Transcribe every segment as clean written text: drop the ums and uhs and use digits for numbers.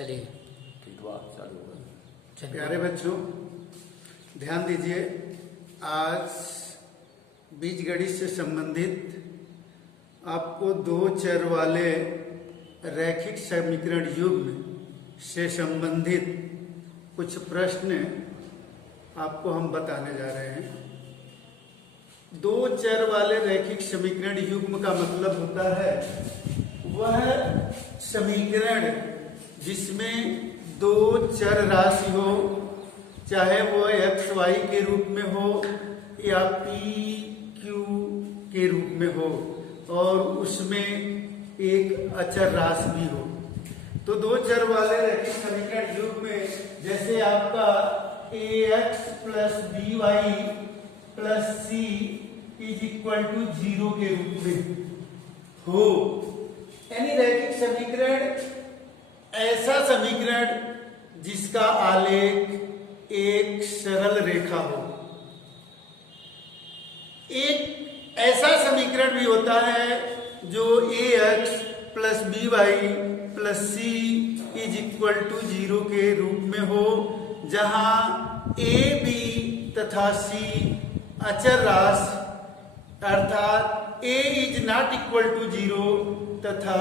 चलिए चालू होगा। प्यारे बच्चों ध्यान दीजिए, आज बीजगणित से संबंधित आपको दो चर वाले रैखिक समीकरण युग्म से संबंधित कुछ प्रश्न आपको हम बताने जा रहे हैं। दो चर वाले रैखिक समीकरण युग्म का मतलब होता है वह समीकरण जिसमें दो चर राशि हो, चाहे वो एक्स वाई के रूप में हो या पी क्यू के रूप में हो, और उसमें एक अचर राशि भी हो। तो दो चर वाले रैखिक समीकरण युग्म में जैसे आपका a x plus b y plus c is equal to 0 के रूप में हो, यानी रैखिक समीकरण ऐसा समीकरण जिसका आलेख एक सरल रेखा हो। एक ऐसा समीकरण भी होता है जो a x plus b y plus c is equal to 0 के रूप में हो, जहां ए बी तथा सी अचर राशि अर्थात a is not equal to 0 तथा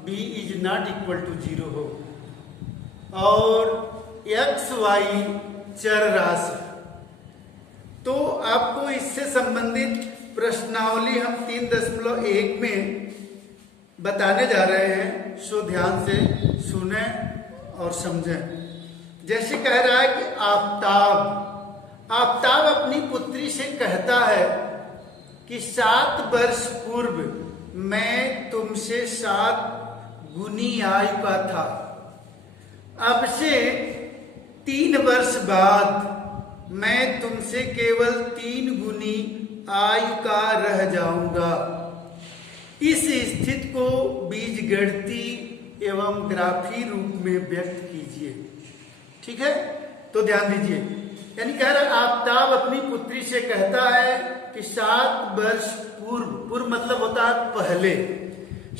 b is not equal to 0 हो, और x y चर राशि। तो आपको इससे संबंधित प्रश्नावली हम 3.1 में बताने जा रहे हैं, सो ध्यान से सुने और समझें। जैसे कह रहा है कि आफताब अपनी पुत्री से कहता है कि 7 वर्ष पूर्व मैं तुमसे 7 गुनी आयु का था, अब से 3 वर्ष बाद मैं तुमसे केवल 3 गुनी आयु का रह जाऊंगा। इस स्थिति को बीजगणितीय एवं ग्राफी रूप में व्यक्त कीजिए। ठीक है, तो ध्यान दीजिए, यानी कह रहा आफताब अपनी पुत्री से कहता है कि 7 वर्ष पूर्व मतलब होता है पहले,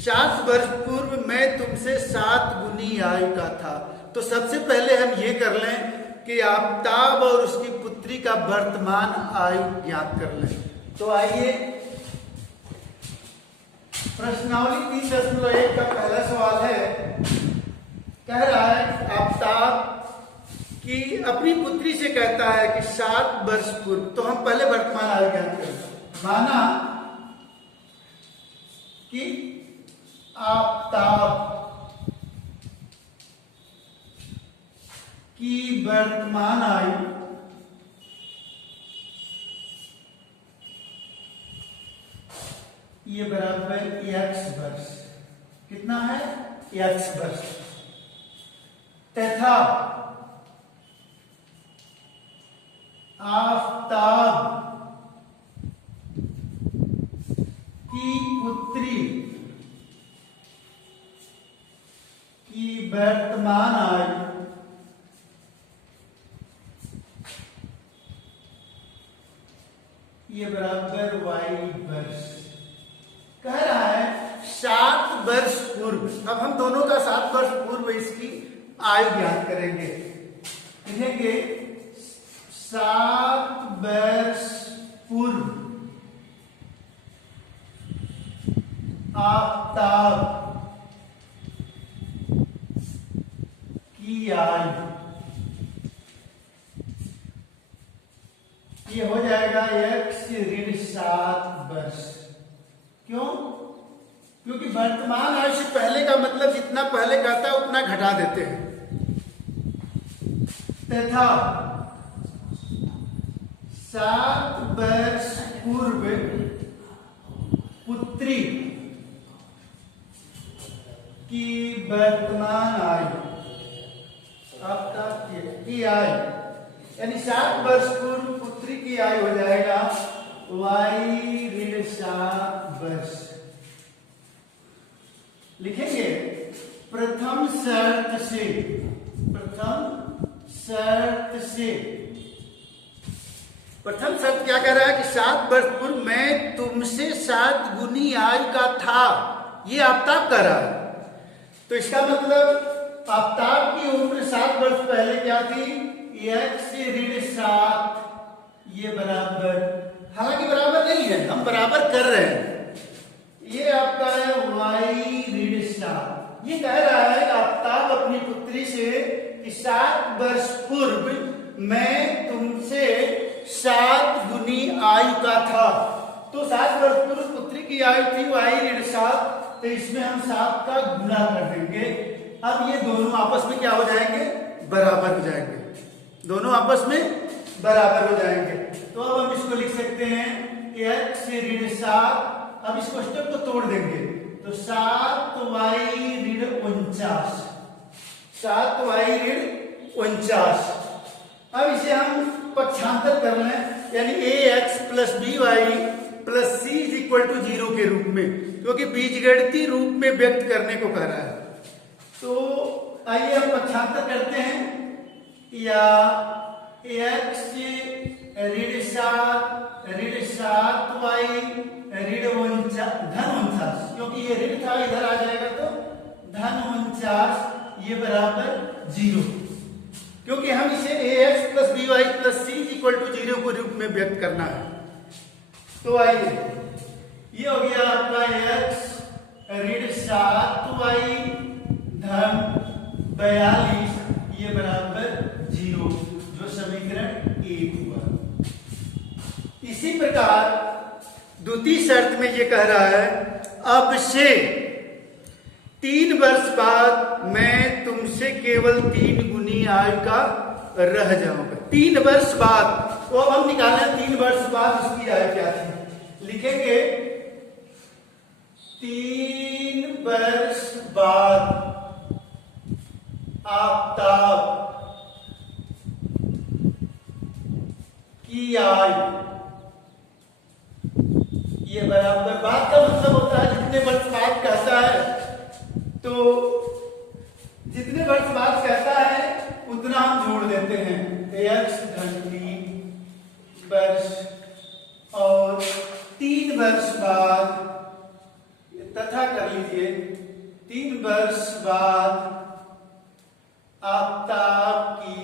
7 वर्ष पूर्व मैं तुमसे 7 गुनी आयु का था। तो सबसे पहले हम ये कर लें कि आफताब और उसकी पुत्री का वर्तमान आयु ज्ञात कर लें। तो आइए प्रश्नावली 3.1 का पहला सवाल है, कह रहा है आफताब कि अपनी पुत्री से कहता है कि 7 वर्ष पूर्व, तो हम पहले वर्तमान आयु ज्ञात करें। माना कि आफताब की वर्तमान आयु ये बराबर x वर्ष, कितना है x वर्ष, तथा आफताब की पुत्री की वर्तमान आयु ये बराबर y वर्ष। कह रहा है 7 वर्ष पूर्व, अब हम दोनों का 7 वर्ष पूर्व इसकी आयु ज्ञात करेंगे। लिखेंगे 7 वर्ष पूर्व आफताब की आयु, ये हो जाएगा x ऋण 7 वर्ष। क्यों? क्योंकि वर्तमान आयु से पहले का मतलब जितना पहले का था उतना घटा देते हैं। तथा 7 वर्ष पूर्व पुत्री की वर्तमान आयु आपका की आयु, यानी 7 वर्ष पूर्व पुत्री की आयु हो जाएगा y ऋण 7 वर्ष। लिखेंगे प्रथम शर्त क्या कह रहा है कि 7 वर्ष पूर्व मैं तुमसे 7 गुनी आयु का था, ये आफताब कह रहा है। तो इसका मतलब आफताब 7 वर्ष पहले क्या थी, x ऋण 7 ये बराबर, हालांकि बराबर नहीं है, हम बराबर कर रहे हैं, ये आपका है y ऋण 7। ये कह रहा है आफ्ताब अपनी पुत्री से कि 7 वर्ष पूर्व मैं तुमसे 7 गुनी आयु का था। तो 7 वर्ष पूर्व पुत्री की आयु थी y ऋण 7, तो इसमें हम 7 का गुणा कर देंगे। अब ये दोनों आपस में क्या हो जाएंगे, बराबर हो जाएंगे, दोनों आपस में बराबर हो जाएंगे। तो अब हम इसको लिख सकते हैं x ऋण 7, अब इस क्वेश्चन को तोड़ देंगे तो 7y ऋण 49, 7y ऋण 49। अब इसे हम पक्षांतर कर लें, यानी ax plus by plus c is equal to 0 के रूप में, क्योंकि बीजगणितीय रूप में व्यक्त करने को कह रहा है। तो आइए हम पक्षांतर करते हैं, या x ऋण 7 y ऋण 49 धन 49, क्योंकि ये ऋण था इधर आ जाएगा तो धन 49 ये बराबर 0, क्योंकि हम इसे ax plus by plus c equal to 0 के रूप में व्यक्त करना है। तो आइए, ये हो गया आपका x ऋण 7y धन 42 ये बराबर 0, जो समीकरण 1 हुआ। इसी प्रकार द्वितीय शर्त में ये कह रहा है अब से 3 वर्ष बाद मैं तुमसे केवल 3 गुनी आयु का रह जाऊंगा। 3 वर्ष बाद, तो अब हम निकालें 3 वर्ष बाद उसकी आयु क्या थी, लिखेंगे 3 वर्ष बाद आफ्ताब की आयु, ये बराबर, बात का मतलब होता है जितने वर्ष बाद कहता है, तो जितने वर्ष बाद कहता है उतना हम जोड़ देते हैं, x धन 3 वर्ष और 3 वर्ष बाद, तथा कर लीजिए 3 वर्ष बाद आफ्ताब की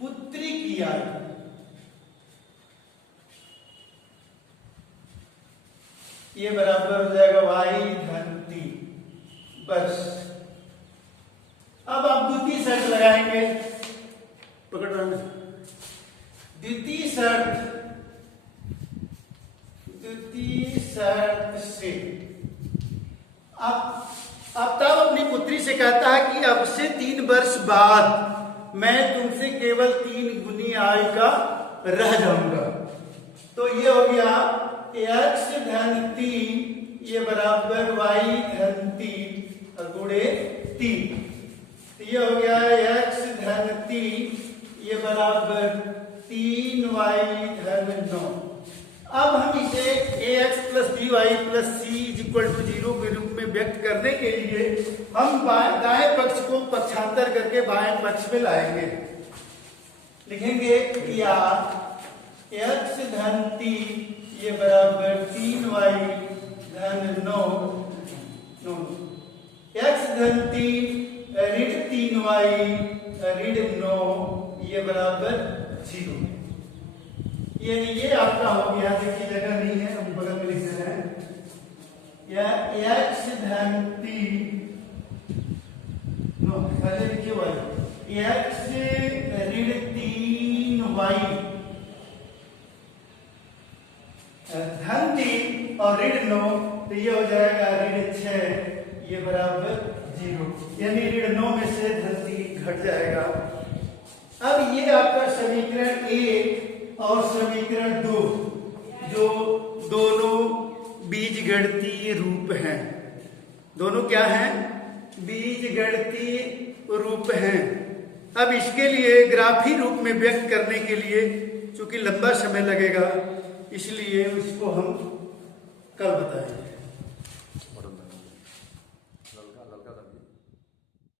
पुत्री की आयु, ये बराबर हो जाएगा y धन 3 वर्ष। अब आप द्वितीय शर्त लगाएंगे, पकड़ रहे हैं, द्वितीय शर्त से आफ्ताब अपनी पुत्री से कहता है कि अब से 3 वर्ष बाद मैं तुमसे केवल 3 गुनी आयु का रह जाऊंगा। तो ये हो गया x धन 3 ये बराबर y धन 3 गुणे 3, तो ये हो गया x धन 3 ये बराबर 3y धन 9। अब हम इसे ax plus by plus c is equal to 0 के रूप में व्यक्त करने के लिए हम दाएं पक्ष को पक्षांतर करके बाएं पक्ष में लाएंगे, लिखेंगे या x धन 3 ये बराबर 3y धन 9, x धन 3 ऋण 3y ऋण 9 ये बराबर 0। यानी ये आपका हो गया, देखिए जगह नहीं है, हम बगल में लिख दे रहे हैं, या x धन 3 पहले लिखिए y, x ऋण 3y धन 3 और ऋण 9, तो ये हो जाएगा ऋण 6 ये बराबर 0, यानी ऋण 9 में से धन 3 घट जाएगा। अब ये आपका समीकरण 1 और समीकरण 2 जो दोनों बीजगणितीय रूप हैं, दोनों क्या हैं, बीजगणितीय रूप हैं। अब इसके लिए ग्राफी रूप में व्यक्त करने के लिए चूंकि लंबा समय लगेगा, इसलिए इसको हम कल बताएंगे।